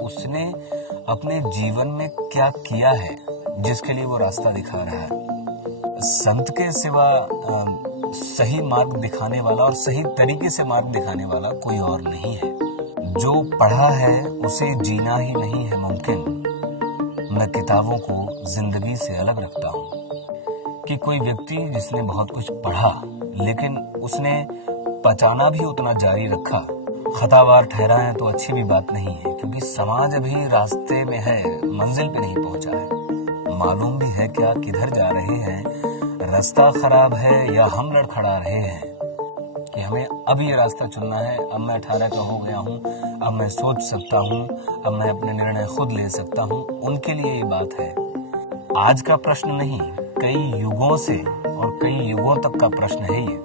उसने अपने जीवन में क्या किया है जिसके लिए वो रास्ता दिखा रहा है। संत के सिवा सही मार्ग दिखाने वाला और सही तरीके से मार्ग दिखाने वाला कोई और नहीं है। जो पढ़ा है उसे जीना ही नहीं है मुमकिन। मैं किताबों को जिंदगी से अलग रखता हूँ कि कोई व्यक्ति जिसने बहुत कुछ पढ़ा लेकिन उसने पचाना भी उतना जारी रखा, खतावार ठहराएं तो अच्छी भी बात नहीं है, क्योंकि समाज अभी रास्ते में है, मंजिल पे नहीं पहुंचा है। मालूम भी है क्या किधर जा रहे हैं, रास्ता खराब है या हम लड़खड़ा रहे हैं कि हमें अब ये रास्ता चुनना है। अब मैं 18 का हो गया हूँ, अब मैं सोच सकता हूँ, अब मैं अपने निर्णय खुद ले सकता हूँ। उनके लिए ये बात है। आज का प्रश्न नहीं, कई युगों से और कई युगों तक का प्रश्न है ये।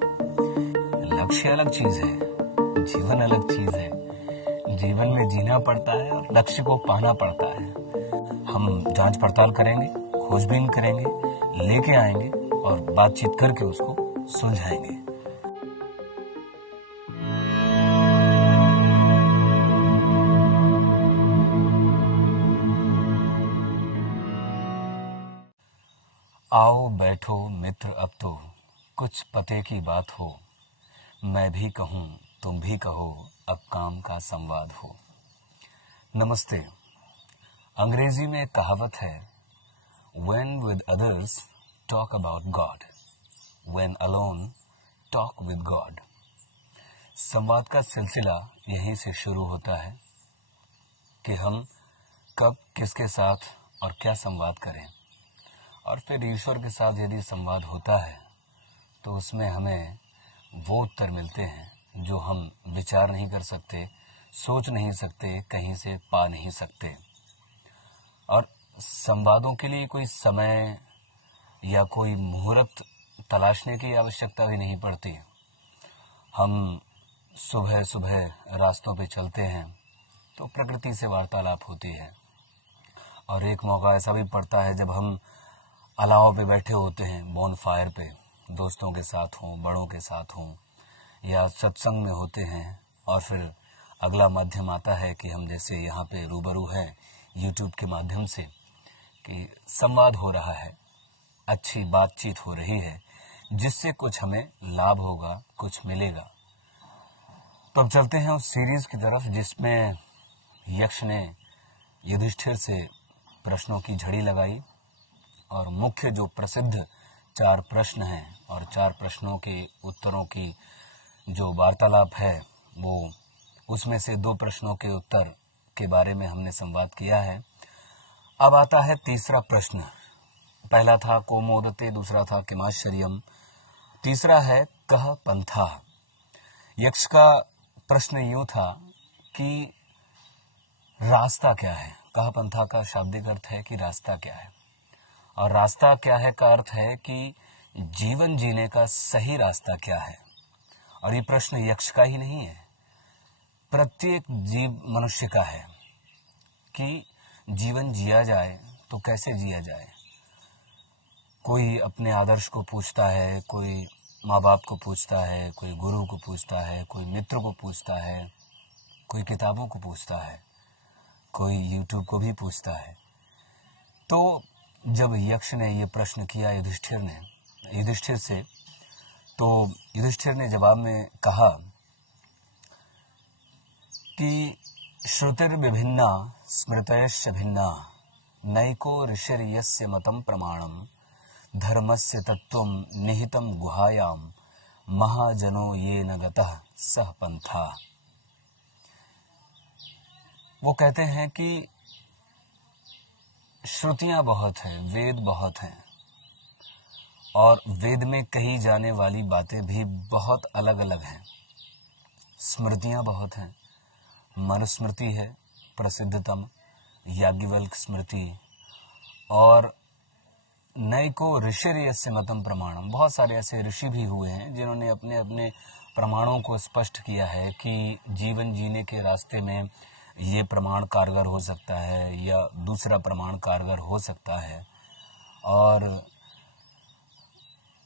लक्ष्य अलग चीज है, जीवन अलग चीज है। जीवन में जीना पड़ता है और लक्ष्य को पाना पड़ता है। हम जांच पड़ताल करेंगे, खोजबीन करेंगे, लेके आएंगे और बातचीत करके उसको सुलझाएंगे। आओ बैठो मित्र, अब तो कुछ पते की बात हो। मैं भी कहूँ तुम भी कहो, अब काम का संवाद हो। नमस्ते। अंग्रेजी में एक कहावत है, When with others talk about God, when alone talk with God। संवाद का सिलसिला यहीं से शुरू होता है कि हम कब किसके साथ और क्या संवाद करें, और फिर ईश्वर के साथ यदि संवाद होता है तो उसमें हमें वो उत्तर मिलते हैं जो हम विचार नहीं कर सकते, सोच नहीं सकते, कहीं से पा नहीं सकते। और संवादों के लिए कोई समय या कोई मुहूर्त तलाशने की आवश्यकता भी नहीं पड़ती। हम सुबह सुबह रास्तों पे चलते हैं तो प्रकृति से वार्तालाप होती है, और एक मौका ऐसा भी पड़ता है जब हम अलाव पे बैठे होते हैं, बोन फायर पे, दोस्तों के साथ हों, बड़ों के साथ हों, या सत्संग में होते हैं, और फिर अगला माध्यम आता है कि हम जैसे यहाँ पे रूबरू हैं यूट्यूब के माध्यम से, कि संवाद हो रहा है, अच्छी बातचीत हो रही है जिससे कुछ हमें लाभ होगा, कुछ मिलेगा। तो अब चलते हैं उस सीरीज की तरफ जिसमें यक्ष ने युधिष्ठिर से प्रश्नों की झड़ी लगाई, और मुख्य जो प्रसिद्ध 4 प्रश्न हैं और 4 प्रश्नों के उत्तरों की जो वार्तालाप है, वो उसमें से 2 प्रश्नों के उत्तर के बारे में हमने संवाद किया है। अब आता है तीसरा प्रश्न। पहला था को मोदते, दूसरा था किमाश्चर्यम, तीसरा है कह पंथा। यक्ष का प्रश्न यूं था कि रास्ता क्या है। कह पंथा का शाब्दिक अर्थ है कि रास्ता क्या है, और रास्ता क्या है का अर्थ है कि जीवन जीने का सही रास्ता क्या है। और ये प्रश्न यक्ष का ही नहीं है, प्रत्येक जीव मनुष्य का है कि जीवन जिया जाए तो कैसे जिया जाए। कोई अपने आदर्श को पूछता है, कोई माँ बाप को पूछता है, कोई गुरु को पूछता है, कोई मित्र को पूछता है, कोई किताबों को पूछता है, कोई यूट्यूब को भी पूछता है। तो जब यक्ष ने ये प्रश्न किया युधिष्ठिर से, तो युधिष्ठिर ने जवाब में कहा कि श्रुतिर्विभिन्ना स्मृतयश्च भिन्ना, नैको ऋषिर्यस्य मतम प्रमाणम, धर्मस्य तत्वम निहितम गुहायाम, महाजनो ये न गतः सह पंथा। वो कहते हैं कि श्रुतियां बहुत हैं, वेद बहुत हैं, और वेद में कही जाने वाली बातें भी बहुत अलग अलग हैं। स्मृतियां बहुत हैं, मनुस्मृति है प्रसिद्धतम, याज्ञवल्क्य स्मृति, और नैको ऋषिर्यस्य मतम प्रमाणम, बहुत सारे ऐसे ऋषि भी हुए हैं जिन्होंने अपने अपने प्रमाणों को स्पष्ट किया है कि जीवन जीने के रास्ते में ये प्रमाण कारगर हो सकता है या दूसरा प्रमाण कारगर हो सकता है। और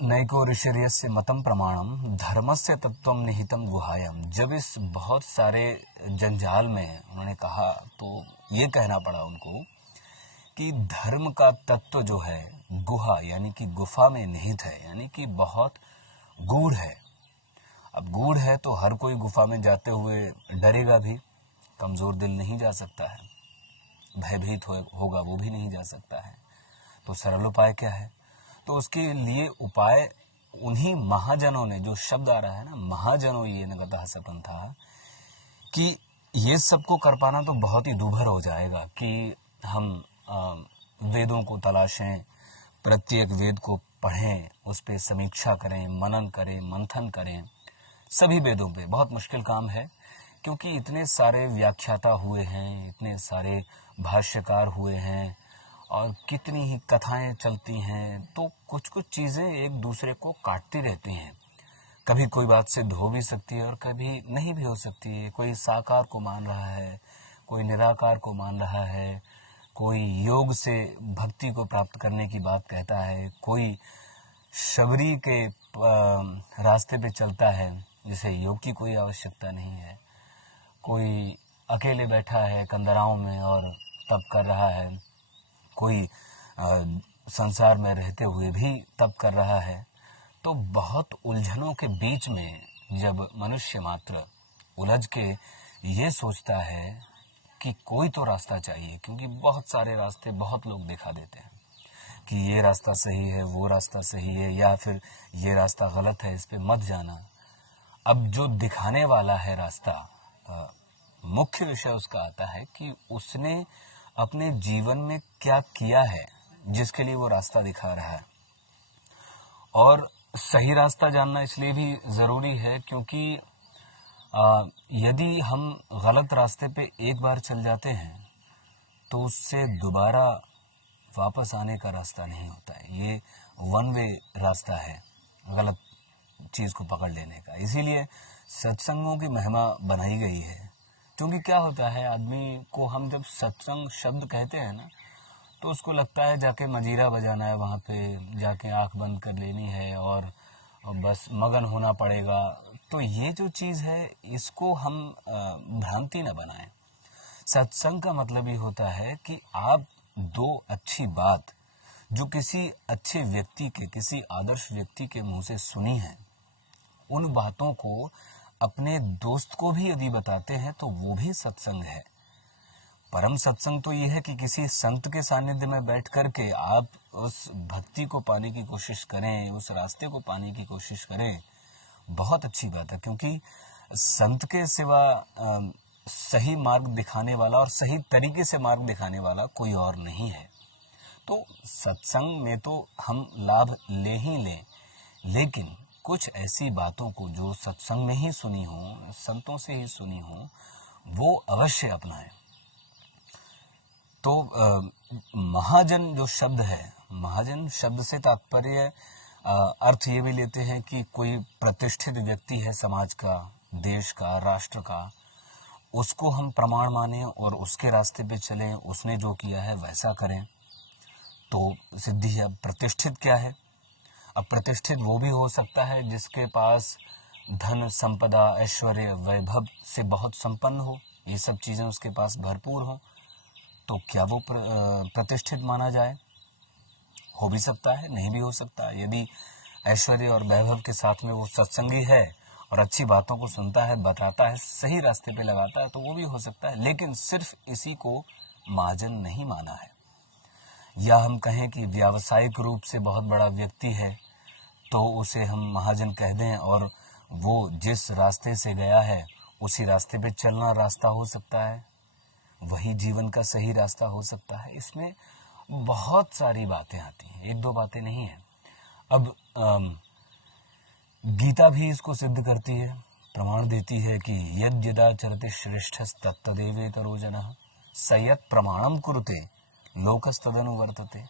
नैको ऋषिर्यस्य मतम प्रमाणम धर्मस्य तत्वम निहितम गुहायम। जब इस बहुत सारे जंजाल में उन्होंने कहा तो ये कहना पड़ा उनको कि धर्म का तत्व जो है गुहा यानी कि गुफा में निहित है, यानी कि बहुत गूढ़ है। अब गूढ़ है तो हर कोई गुफा में जाते हुए डरेगा भी, कमजोर दिल नहीं जा सकता है, भयभीत होगा वो भी नहीं जा सकता है। तो सरल उपाय क्या है? तो उसके लिए उपाय उन्हीं महाजनों ने, जो शब्द आ रहा है ना महाजनों ये नगतः सपन था, कि ये सबको कर पाना तो बहुत ही दूभर हो जाएगा कि हम वेदों को तलाशें, प्रत्येक वेद को पढ़ें, उस पर समीक्षा करें, मनन करें, मंथन करें, सभी वेदों पे बहुत मुश्किल काम है, क्योंकि इतने सारे व्याख्याता हुए हैं, इतने सारे भाष्यकार हुए हैं और कितनी ही कथाएं चलती हैं, तो कुछ कुछ चीज़ें एक दूसरे को काटती रहती हैं। कभी कोई बात सिद्ध हो भी सकती है और कभी नहीं भी हो सकती है। कोई साकार को मान रहा है, कोई निराकार को मान रहा है, कोई योग से भक्ति को प्राप्त करने की बात कहता है, कोई शबरी के रास्ते पे चलता है जिसे योग की कोई आवश्यकता नहीं है, कोई अकेले बैठा है कंदराओं में और तप कर रहा है, कोई संसार में रहते हुए भी तप कर रहा है। तो बहुत उलझनों के बीच में जब मनुष्य मात्र उलझ के ये सोचता है कि कोई तो रास्ता चाहिए, क्योंकि बहुत सारे रास्ते बहुत लोग दिखा देते हैं कि ये रास्ता सही है, वो रास्ता सही है, या फिर ये रास्ता गलत है, इस पे मत जाना। अब जो दिखाने वाला है रास्ता, मुख्य विषय उसका आता है कि उसने अपने जीवन में क्या किया है जिसके लिए वो रास्ता दिखा रहा है। और सही रास्ता जानना इसलिए भी ज़रूरी है क्योंकि यदि हम गलत रास्ते पे एक बार चल जाते हैं तो उससे दोबारा वापस आने का रास्ता नहीं होता है। ये वन वे रास्ता है गलत चीज़ को पकड़ लेने का। इसीलिए सत्संगों की महिमा बनाई गई है। क्योंकि क्या होता है, आदमी को हम जब सत्संग शब्द कहते हैं ना, तो उसको लगता है जाके मजीरा बजाना है, वहाँ पे जाके आंख बंद कर लेनी है और बस मगन होना पड़ेगा। तो ये जो चीज़ है इसको हम भ्रांति न बनाएं। सत्संग का मतलब ये होता है कि आप दो अच्छी बात जो किसी अच्छे व्यक्ति के, किसी आदर्श व्यक्ति के मुंह से सुनी है, उन बातों को अपने दोस्त को भी यदि बताते हैं तो वो भी सत्संग है। परम सत्संग तो ये है कि किसी संत के सानिध्य में बैठ करके आप उस भक्ति को पाने की कोशिश करें, उस रास्ते को पाने की कोशिश करें। बहुत अच्छी बात है, क्योंकि संत के सिवा सही मार्ग दिखाने वाला और सही तरीके से मार्ग दिखाने वाला कोई और नहीं है। तो सत्संग में तो हम लाभ ले ही लें, लेकिन कुछ ऐसी बातों को जो सत्संग में ही सुनी हो, संतों से ही सुनी हो, वो अवश्य अपनाएं। तो महाजन जो शब्द है, महाजन शब्द से तात्पर्य अर्थ ये भी लेते हैं कि कोई प्रतिष्ठित व्यक्ति है समाज का, देश का, राष्ट्र का, उसको हम प्रमाण माने और उसके रास्ते पे चलें, उसने जो किया है वैसा करें तो सिद्धि है। अब प्रतिष्ठित क्या है? अब प्रतिष्ठित वो भी हो सकता है जिसके पास धन, संपदा, ऐश्वर्य, वैभव से बहुत संपन्न हो, ये सब चीज़ें उसके पास भरपूर हो, तो क्या वो प्रतिष्ठित माना जाए? हो भी सकता है, नहीं भी हो सकता है। यदि ऐश्वर्य और वैभव के साथ में वो सत्संगी है और अच्छी बातों को सुनता है, बताता है, सही रास्ते पे लगाता है, तो वो भी हो सकता है। लेकिन सिर्फ इसी को महाजन नहीं माना है। या हम कहें कि व्यावसायिक रूप से बहुत बड़ा व्यक्ति है तो उसे हम महाजन कह दें, और वो जिस रास्ते से गया है उसी रास्ते पे चलना रास्ता हो सकता है, वही जीवन का सही रास्ता हो सकता है। इसमें बहुत सारी बातें आती हैं, एक दो बातें नहीं हैं। अब गीता भी इसको सिद्ध करती है, प्रमाण देती है कि यद यदा चरते श्रेष्ठस्तत्तदेवेतरो जनः सयत् प्रमाणम कुरुते लोकस्तदनुवर्तते।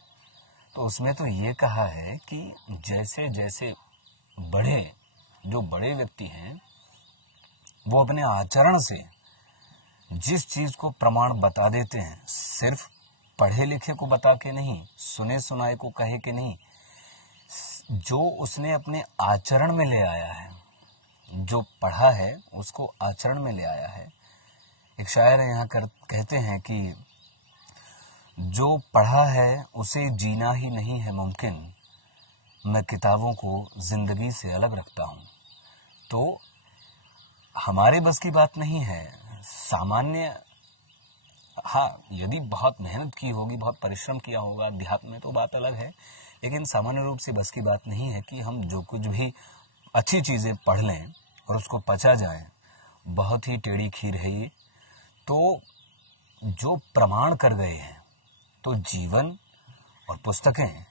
तो उसमें तो ये कहा है कि जैसे जैसे जो बड़े व्यक्ति हैं वो अपने आचरण से जिस चीज को प्रमाण बता देते हैं, सिर्फ पढ़े लिखे को बता के नहीं, सुने सुनाए को कहे के नहीं, जो उसने अपने आचरण में ले आया है, जो पढ़ा है उसको आचरण में ले आया है। एक शायर यहाँ कहते हैं कि जो पढ़ा है उसे जीना ही नहीं है मुमकिन, मैं किताबों को जिंदगी से अलग रखता हूँ। तो हमारे बस की बात नहीं है। सामान्य, हाँ, यदि बहुत मेहनत की होगी, बहुत परिश्रम किया होगा अध्यात्म में तो बात अलग है, लेकिन सामान्य रूप से बस की बात नहीं है कि हम जो कुछ भी अच्छी चीज़ें पढ़ लें और उसको पचा जाए। बहुत ही टेढ़ी खीर है ये। तो जो प्रमाण कर गए हैं, तो जीवन और पुस्तकें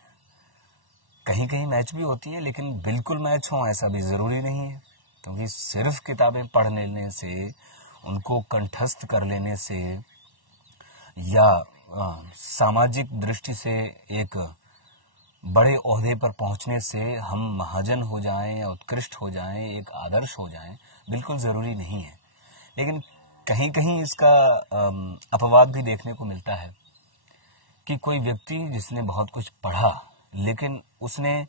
कहीं कहीं मैच भी होती हैं, लेकिन बिल्कुल मैच हो ऐसा भी ज़रूरी नहीं है। क्योंकि सिर्फ किताबें पढ़ लेने से, उनको कंठस्थ कर लेने से या सामाजिक दृष्टि से एक बड़े ओहदे पर पहुंचने से हम महाजन हो जाएं या उत्कृष्ट हो जाएं, एक आदर्श हो जाएं, बिल्कुल ज़रूरी नहीं है। लेकिन कहीं कहीं इसका अपवाद भी देखने को मिलता है कि कोई व्यक्ति जिसने बहुत कुछ पढ़ा, लेकिन उसने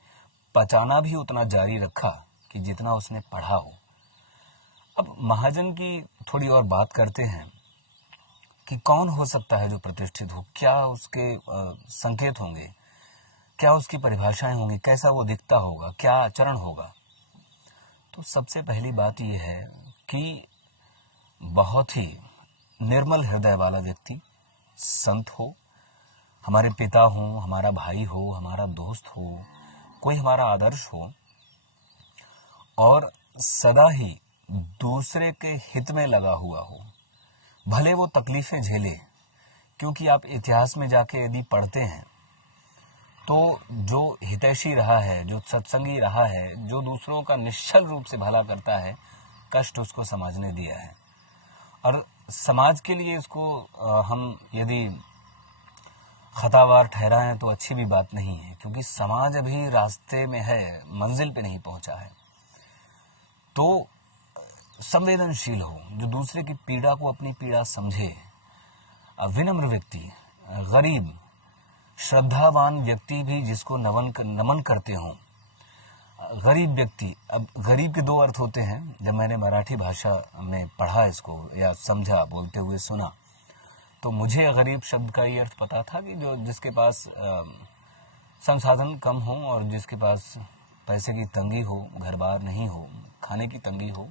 पचाना भी उतना जारी रखा कि जितना उसने पढ़ा हो। अब महाजन की थोड़ी और बात करते हैं कि कौन हो सकता है जो प्रतिष्ठित हो, क्या उसके संकेत होंगे, क्या उसकी परिभाषाएं होंगी, कैसा वो दिखता होगा, क्या आचरण होगा। तो सबसे पहली बात यह है कि बहुत ही निर्मल हृदय वाला व्यक्ति, संत हो, हमारे पिता हो, हमारा भाई हो, हमारा दोस्त हो, कोई हमारा आदर्श हो, और सदा ही दूसरे के हित में लगा हुआ हो, भले वो तकलीफें झेले। क्योंकि आप इतिहास में जाके यदि पढ़ते हैं तो जो हितैषी रहा है, जो सत्संगी रहा है, जो दूसरों का निश्चल रूप से भला करता है, कष्ट उसको समाज ने दिया है। और समाज के लिए इसको हम यदि खतावार ठहराएं तो अच्छी भी बात नहीं है, क्योंकि समाज अभी रास्ते में है, मंजिल पे नहीं पहुंचा है। तो संवेदनशील हो, जो दूसरे की पीड़ा को अपनी पीड़ा समझे, विनम्र व्यक्ति, गरीब, श्रद्धावान व्यक्ति भी जिसको नमन करते हों, गरीब व्यक्ति। अब गरीब के दो अर्थ होते हैं। जब मैंने मराठी भाषा में पढ़ा इसको या समझा, बोलते हुए सुना, तो मुझे गरीब शब्द का ये अर्थ पता था कि जो जिसके पास संसाधन कम हो और जिसके पास पैसे की तंगी हो, घर बार नहीं हो, खाने की तंगी हो,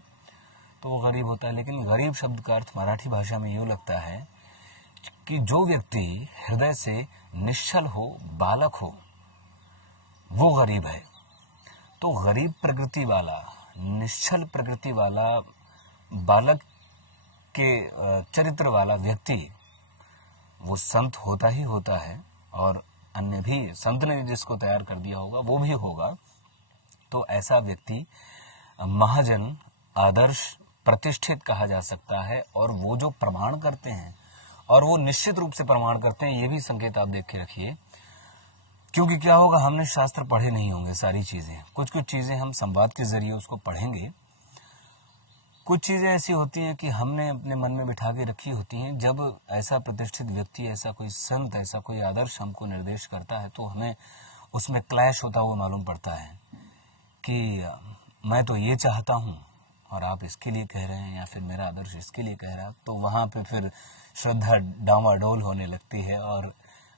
तो वो गरीब होता है। लेकिन गरीब शब्द का अर्थ मराठी भाषा में यूँ लगता है कि जो व्यक्ति हृदय से निश्चल हो, बालक हो, वो गरीब है। तो गरीब प्रकृति वाला, निश्चल प्रकृति वाला, बालक के चरित्र वाला व्यक्ति वो संत होता ही होता है। और अन्य भी, संत ने जिसको तैयार कर दिया होगा वो भी होगा। तो ऐसा व्यक्ति महाजन, आदर्श, प्रतिष्ठित कहा जा सकता है। और वो जो प्रमाण करते हैं, और वो निश्चित रूप से प्रमाण करते हैं, ये भी संकेत आप देख के रखिए। क्योंकि क्या होगा, हमने शास्त्र पढ़े नहीं होंगे सारी चीज़ें, कुछ कुछ चीज़ें हम संवाद के जरिए उसको पढ़ेंगे। कुछ चीज़ें ऐसी होती हैं कि हमने अपने मन में बिठा के रखी होती हैं। जब ऐसा प्रतिष्ठित व्यक्ति, ऐसा कोई संत, ऐसा कोई आदर्श हमको निर्देश करता है, तो हमें उसमें क्लैश होता हुआ मालूम पड़ता है कि मैं तो ये चाहता हूँ और आप इसके लिए कह रहे हैं, या फिर मेरा आदर्श इसके लिए कह रहा है। तो वहाँ पे फिर श्रद्धा डामाडोल होने लगती है और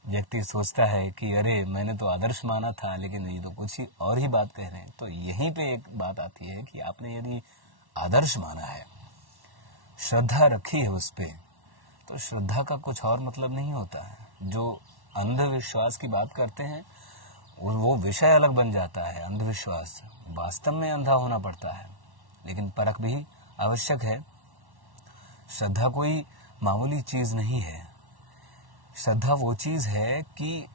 व्यक्ति सोचता है कि अरे, मैंने तो आदर्श माना था, लेकिन ये तो कुछ ही और ही बात कह रहे हैं। तो यहीं पे एक बात आती है कि आपने यदि आदर्श माना है, श्रद्धा रखी है उस पर, तो श्रद्धा का कुछ और मतलब नहीं होता है। जो अंधविश्वास की बात करते हैं वो विषय अलग बन जाता है। अंधविश्वास, वास्तव में अंधा होना पड़ता है, लेकिन परख भी आवश्यक है। श्रद्धा कोई मामूली चीज़ नहीं है। श्रद्धा वो चीज़ है कि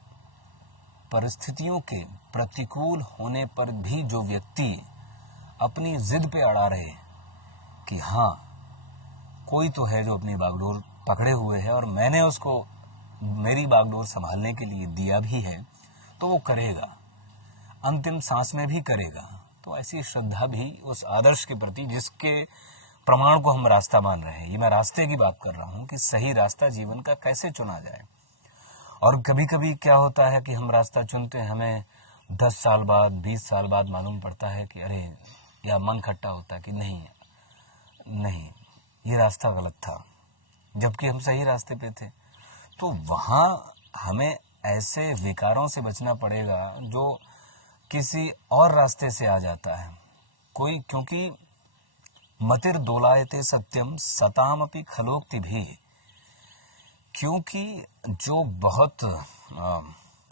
परिस्थितियों के प्रतिकूल होने पर भी जो व्यक्ति अपनी जिद पे अड़ा रहे कि हाँ, कोई तो है जो अपनी बागडोर पकड़े हुए है और मैंने उसको मेरी बागडोर संभालने के लिए दिया भी है, तो वो करेगा, अंतिम सांस में भी करेगा। तो ऐसी श्रद्धा भी उस आदर्श के प्रति, जिसके प्रमाण को हम रास्ता मान रहे हैं। ये मैं रास्ते की बात कर रहा हूँ कि सही रास्ता जीवन का कैसे चुना जाए। और कभी कभी क्या होता है कि हम रास्ता चुनते हैं, हमें 10 साल बाद 20 साल बाद मालूम पड़ता है कि अरे, या मन खट्टा होता है कि नहीं नहीं, ये रास्ता गलत था, जबकि हम सही रास्ते पे थे। तो वहाँ हमें ऐसे विकारों से बचना पड़ेगा जो किसी और रास्ते से आ जाता है कोई, क्योंकि मतिर दोलायते सत्यम सताम अपि खलोक्ति भी, क्योंकि जो बहुत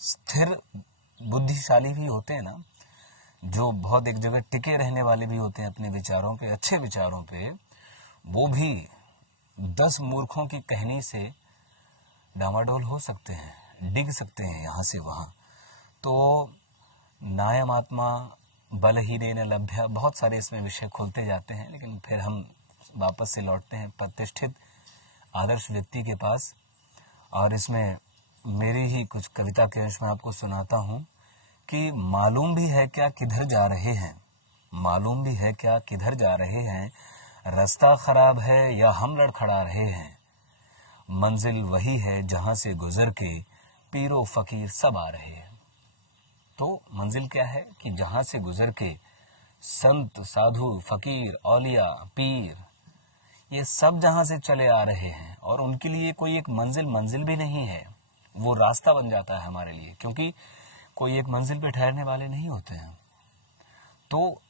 स्थिर बुद्धिशाली भी होते हैं ना, जो बहुत एक जगह टिके रहने वाले भी होते हैं अपने विचारों पे, अच्छे विचारों पे, वो भी 10 मूर्खों की कहनी से डामाडोल हो सकते हैं, डिग सकते हैं यहाँ से वहाँ। तो नायम आत्मा बलहीनेन लभ्य, बहुत सारे इसमें विषय खोलते जाते हैं, लेकिन फिर हम वापस से लौटते हैं प्रतिष्ठित आदर्श व्यक्ति के पास। और इसमें मेरी ही कुछ कविता के अंश में आपको सुनाता हूँ कि मालूम भी है क्या किधर जा रहे हैं, मालूम भी है क्या किधर जा रहे हैं, रास्ता खराब है या हम लड़खड़ा रहे हैं, मंजिल वही है जहां से गुजर के पीरो फकीर सब आ रहे हैं। तो मंजिल क्या है कि जहां से गुजर के संत साधु फकीर औलिया पीर ये सब जहां से चले आ रहे हैं, और उनके लिए कोई एक मंजिल भी नहीं है, वो रास्ता बन जाता है हमारे लिए, क्योंकि कोई एक मंजिल पे ठहरने वाले नहीं होते हैं। तो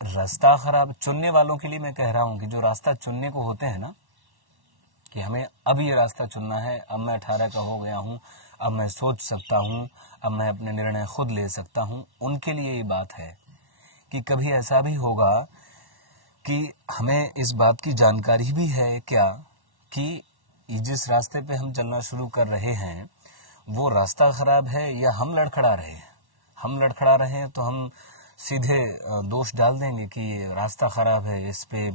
रास्ता खराब चुनने वालों के लिए मैं कह रहा हूं कि जो रास्ता चुनने को होते हैं ना, कि हमें अब ये रास्ता चुनना है, अब मैं 18 का हो गया हूं, अब मैं सोच सकता हूं, अब मैं अपने निर्णय खुद ले सकता हूं, उनके लिए ये बात है कि कभी ऐसा भी होगा कि हमें इस बात की जानकारी भी है क्या कि जिस रास्ते पे हम चलना शुरू कर रहे हैं वो रास्ता खराब है या हम लड़खड़ा रहे हैं। हम लड़खड़ा रहे हैं तो हम सीधे दोष डाल देंगे कि ये रास्ता खराब है, इस पे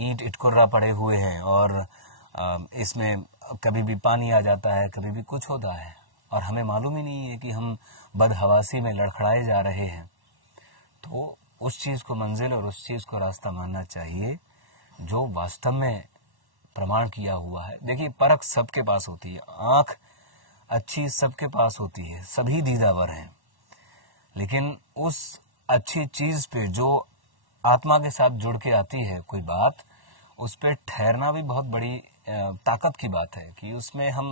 ईंट इटकुर्रा पड़े हुए हैं और इसमें कभी भी पानी आ जाता है, कभी भी कुछ होता है, और हमें मालूम ही नहीं है कि हम बदहवासी में लड़खड़ाए जा रहे हैं। तो उस चीज़ को मंजिल और उस चीज़ को रास्ता मानना चाहिए जो वास्तव में प्रमाण किया हुआ है। देखिए, परख सबके पास होती है, आँख अच्छी सबके पास होती है, सभी दीदावर हैं, लेकिन उस अच्छी चीज़ पे जो आत्मा के साथ जुड़ के आती है कोई बात, उस पे ठहरना भी बहुत बड़ी ताकत की बात है कि उसमें हम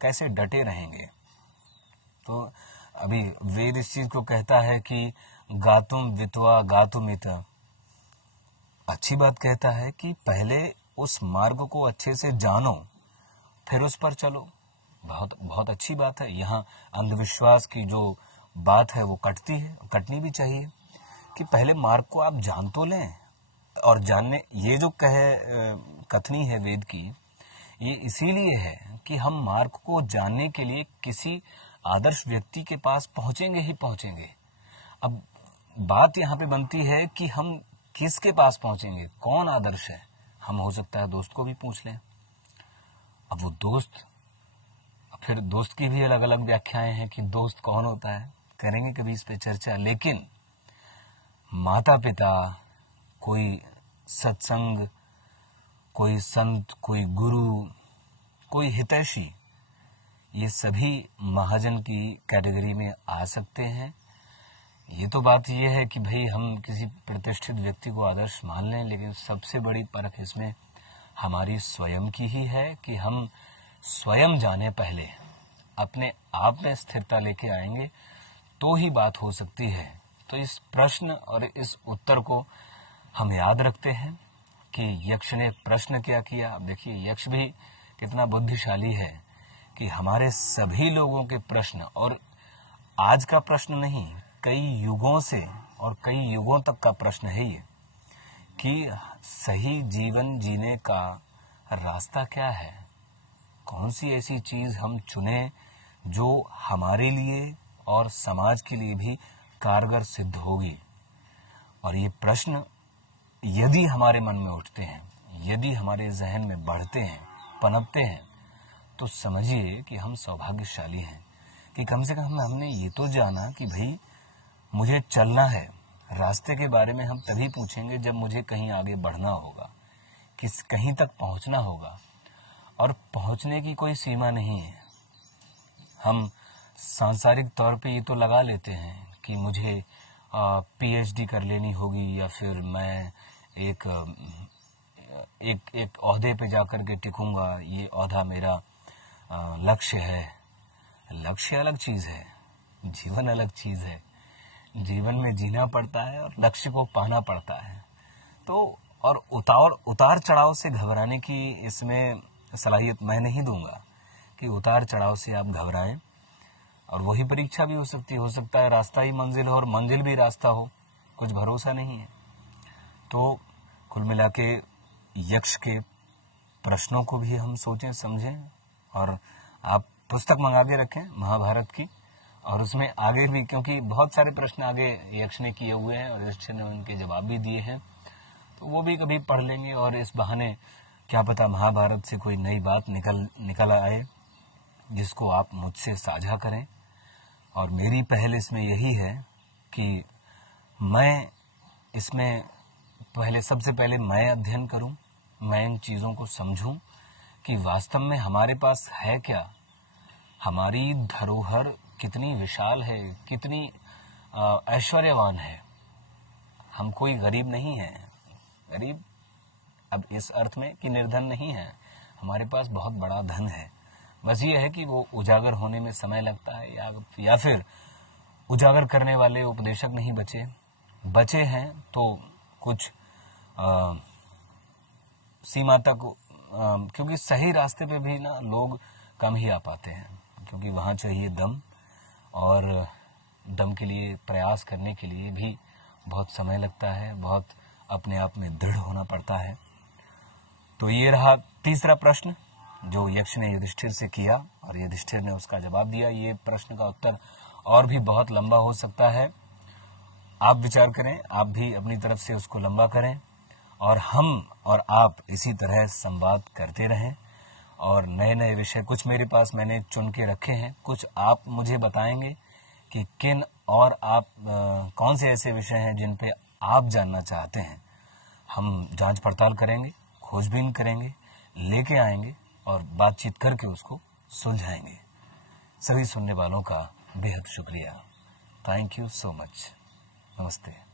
कैसे डटे रहेंगे। तो अभी वेद इस चीज़ को कहता है कि गातुम वित्वा गातुमित, अच्छी बात कहता है कि पहले उस मार्ग को अच्छे से जानो फिर उस पर चलो। बहुत बहुत अच्छी बात है। यहाँ अंधविश्वास की जो बात है वो कटती है, कटनी भी चाहिए कि पहले मार्ग को आप जान तो लें। और जानने, ये जो कथनी है वेद की, ये इसीलिए है कि हम मार्ग को जानने के लिए किसी आदर्श व्यक्ति के पास पहुंचेंगे ही पहुंचेंगे। अब बात यहाँ पे बनती है कि हम किसके पास पहुंचेंगे, कौन आदर्श है। हम हो सकता है दोस्त को भी पूछ लें। अब वो दोस्त, फिर दोस्त की भी अलग अलग व्याख्याएं हैं कि दोस्त कौन होता है, करेंगे कभी इस पे चर्चा। लेकिन माता पिता, कोई सत्संग, कोई संत, कोई गुरु, कोई हितैषी, ये सभी महाजन की कैटेगरी में आ सकते हैं। ये तो बात ये है कि भाई हम किसी प्रतिष्ठित व्यक्ति को आदर्श मान लें, लेकिन सबसे बड़ी परख इसमें हमारी स्वयं की ही है कि हम स्वयं जाने, पहले अपने आप में स्थिरता लेके आएंगे तो ही बात हो सकती है। तो इस प्रश्न और इस उत्तर को हम याद रखते हैं कि यक्ष ने प्रश्न क्या किया। अब देखिए, यक्ष भी कितना बुद्धिशाली है कि हमारे सभी लोगों के प्रश्न, और आज का प्रश्न नहीं, कई युगों से और कई युगों तक का प्रश्न है ये कि सही जीवन जीने का रास्ता क्या है, कौन सी ऐसी चीज हम चुने जो हमारे लिए और समाज के लिए भी कारगर सिद्ध होगी। और ये प्रश्न यदि हमारे मन में उठते हैं, यदि हमारे जहन में बढ़ते हैं, पनपते हैं, तो समझिए कि हम सौभाग्यशाली हैं कि कम से कम हमने ये तो जाना कि भाई मुझे चलना है। रास्ते के बारे में हम तभी पूछेंगे जब मुझे कहीं आगे बढ़ना होगा, कहीं तक पहुंचना होगा, और पहुंचने की कोई सीमा नहीं है। हम सांसारिक तौर पे ये तो लगा लेते हैं कि मुझे पीएचडी कर लेनी होगी, या फिर मैं एक एक ओहदे पे जाकर के टिकूंगा, ये ओहदा मेरा लक्ष्य है। लक्ष्य अलग चीज़ है, जीवन अलग चीज़ है। जीवन में जीना पड़ता है और लक्ष्य को पाना पड़ता है। तो और उतार चढ़ाव से घबराने की इसमें सलाहियत मैं नहीं दूंगा कि उतार चढ़ाव से आप घबराएं। और वही परीक्षा भी हो सकता है रास्ता ही मंजिल हो और मंजिल भी रास्ता हो, कुछ भरोसा नहीं है। तो कुल मिला के यक्ष के प्रश्नों को भी हम सोचें समझें, और आप पुस्तक मंगा के रखें महाभारत की, और उसमें आगे भी, क्योंकि बहुत सारे प्रश्न आगे यक्ष ने किए हुए हैं और युधिष्ठिर ने उनके जवाब भी दिए हैं, तो वो भी कभी पढ़ लेंगे। और इस बहाने क्या पता महाभारत से कोई नई बात निकल आए जिसको आप मुझसे साझा करें। और मेरी पहल इसमें यही है कि मैं इसमें सबसे पहले मैं अध्ययन करूं, मैं इन चीज़ों को समझूं कि वास्तव में हमारे पास है क्या, हमारी धरोहर कितनी विशाल है, कितनी ऐश्वर्यवान है। हम कोई गरीब नहीं है, गरीब अब इस अर्थ में कि निर्धन नहीं है, हमारे पास बहुत बड़ा धन है। बस ये है कि वो उजागर होने में समय लगता है, या फिर उजागर करने वाले उपदेशक नहीं बचे हैं तो कुछ सीमा तक, क्योंकि सही रास्ते पे भी ना लोग कम ही आ पाते हैं, क्योंकि वहाँ चाहिए दम, और दम के लिए प्रयास करने के लिए भी बहुत समय लगता है, बहुत अपने आप में दृढ़ होना पड़ता है। तो ये रहा तीसरा प्रश्न जो यक्ष ने युधिष्ठिर से किया और युधिष्ठिर ने उसका जवाब दिया। ये प्रश्न का उत्तर और भी बहुत लंबा हो सकता है, आप विचार करें, आप भी अपनी तरफ से उसको लंबा करें, और हम और आप इसी तरह संवाद करते रहें। और नए नए विषय कुछ मेरे पास मैंने चुन के रखे हैं, कुछ आप मुझे बताएंगे कि किन और आप कौन से ऐसे विषय हैं जिन पे आप जानना चाहते हैं। हम जांच पड़ताल करेंगे, खोजबीन करेंगे, लेके आएंगे और बातचीत करके उसको सुलझाएंगे। सभी सुनने वालों का बेहद शुक्रिया। Thank you so much. नमस्ते।